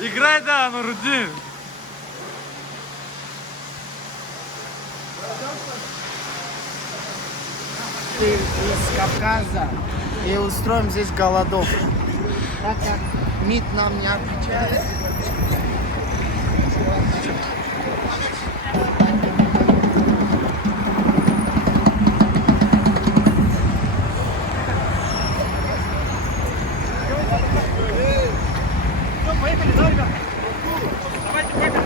Играй, да, Нурудин. Ты из Кавказа и устроим здесь голодовку. Так как МИД нам не отвечает. Поехали, да, ребята? Давайте, поехали.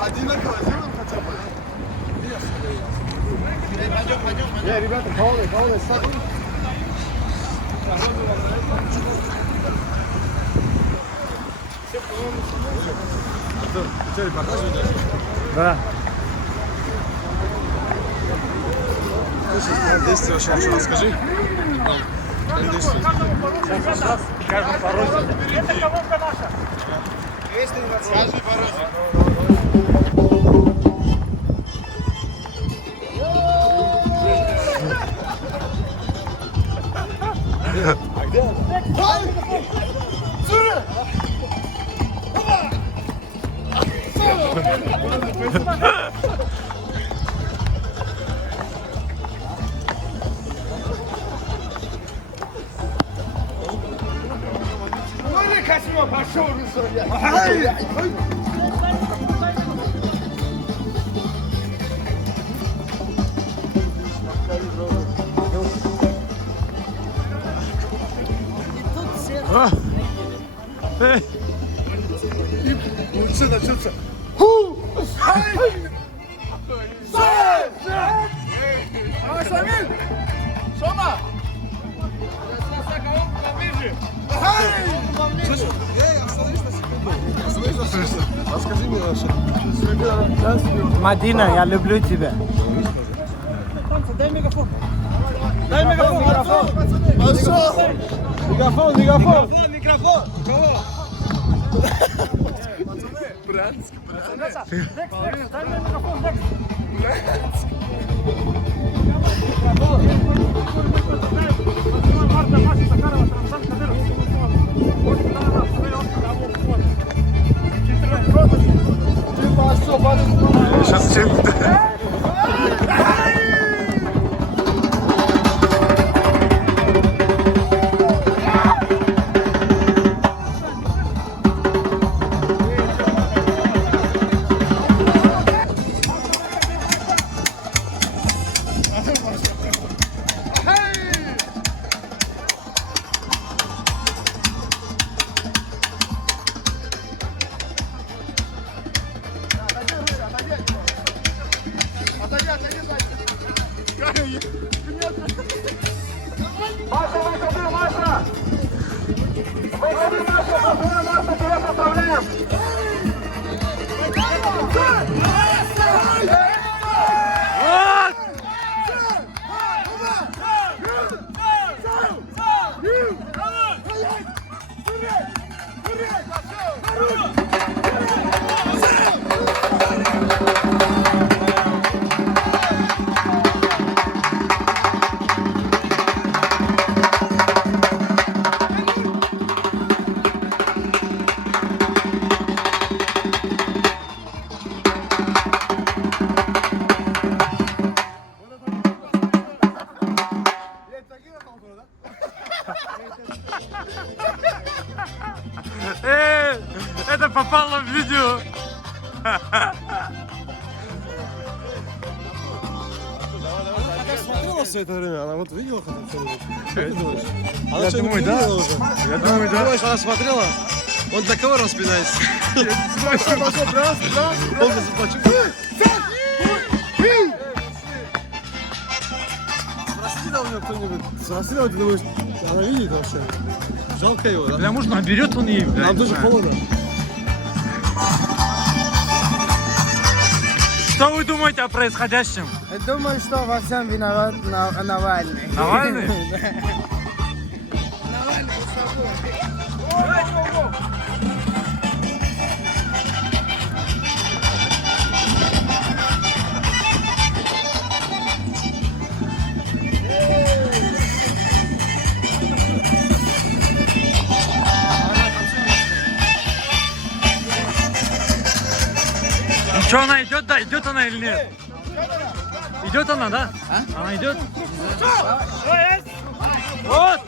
Одинаково сделаем хотя бы. Пойдем. Ребята, колонны, сами. Антон, ты что, репортаж ведешь? Да. Слушай, действие вообще лучше расскажи. Действие. Сейчас скажем пародию. Это колонка наша. Скажи пародию. А где он? Пошел, лучше начнется. Расскажи мне вообще. Мадина, я люблю тебя. Дай мегафон. Дай мегафон. Пошел! Мегафон! Микрофон. Кого? Брянск. Next. Дай мне микрофон, next. Марта, Маша, Сахарова, Рамзан, Кадыров. Сейчас чем? Маша, выходи, Маша! Выходи, Маша! Маша, тебя поздравляем! Это попало в видео. Смотрела все это время? Она вот видела хотя бы что-нибудь? Как ты думаешь? Она Я что-нибудь думаю, да. видела уже? Я думаю, да. Думаешь, она смотрела? Он для кого распинается? Он заплачу. Спроси у него кто-нибудь. Спроси, ты думаешь, она видит вообще? Жалко его, да? Бля, может, наберет он ей, бля. Нам не тоже знаю. холодно. Что вы думаете о происходящем? Я думаю, что во всем виноват Навальный. Навальный? Навальный успокойся. Что она идет, да? Идет она или нет? Идет она, да? Она идет? Вот!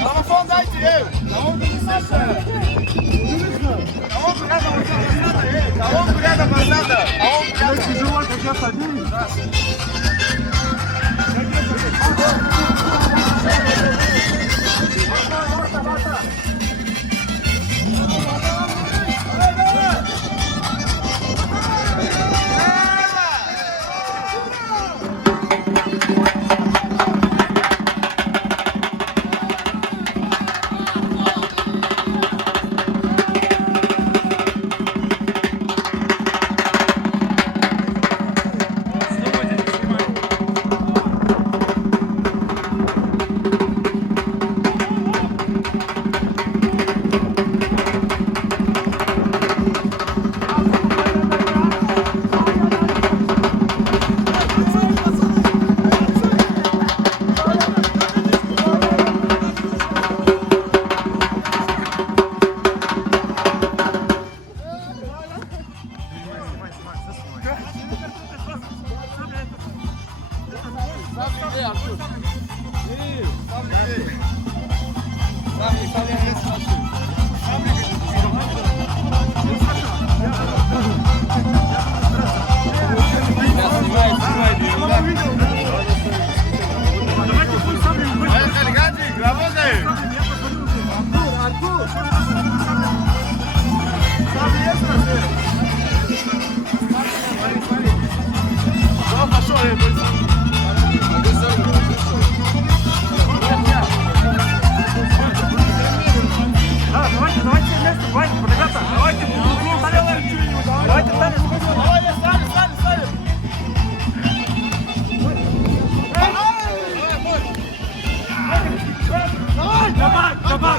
Telefon dajcie, ej! Талонку не Саша! Талонку рядом надо, ей! Талонку рядом надо! Талонку рядом! Тяжело, как я садись. Поехали, Гаджик, работаем! Давайте вместе, давайте, ребята, давайте давайте, Давай, ставим, ставим, ставим! Давай!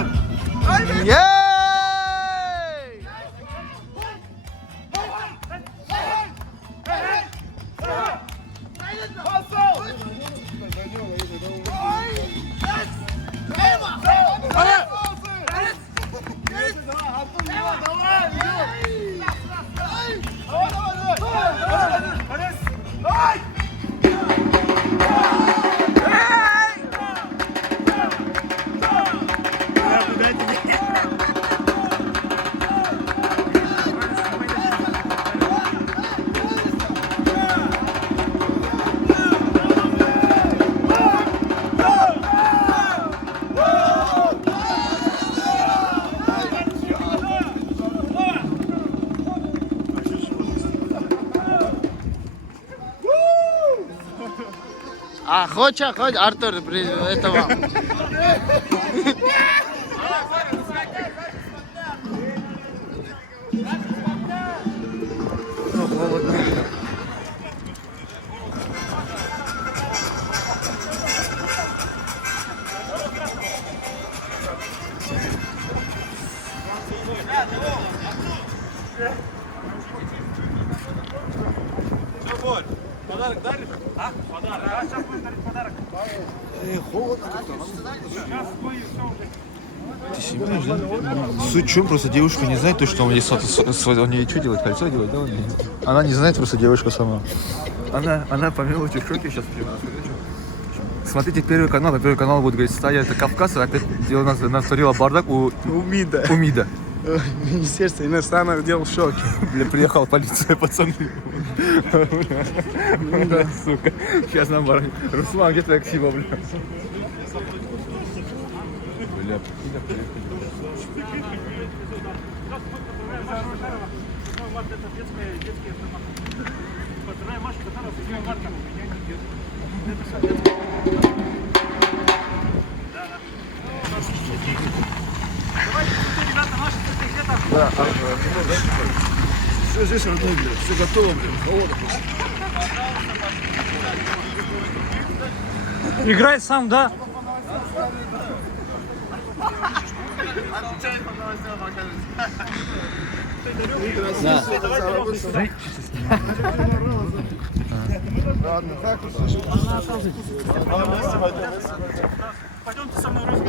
Хочешь, Артур, это вам. Подарок даришь? А? Подарок. А сейчас будешь дарить подарок. Ты себе понимаешь, да? Суть в чем, просто девушка не знает то, что он ей что делать, кольцо делать, да? Она не знает, просто девушка сама. Она по мелочи в шоке сейчас. Смотрите Первый канал, по Первый канал будет говорить, Стая это Кавказ, а опять натворила бардак у МИДа. Министерство иностранных дел в шоке. Бля, приехала полиция, пацаны. Да, сука. Сейчас нам барань. Руслан, где твоя ксива, бля? Бля, Поздравляю Машу, которая с марта. Давайте, ребята, наши где-то. Все здесь родной, блядь. Все готово, блядь. Холодно просто. Играй сам, да? Отвечай, Ладно, так вот. Пойдемте со мной раз.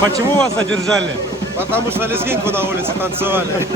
Почему вас задержали? Потому что лезгинку на улице танцевали.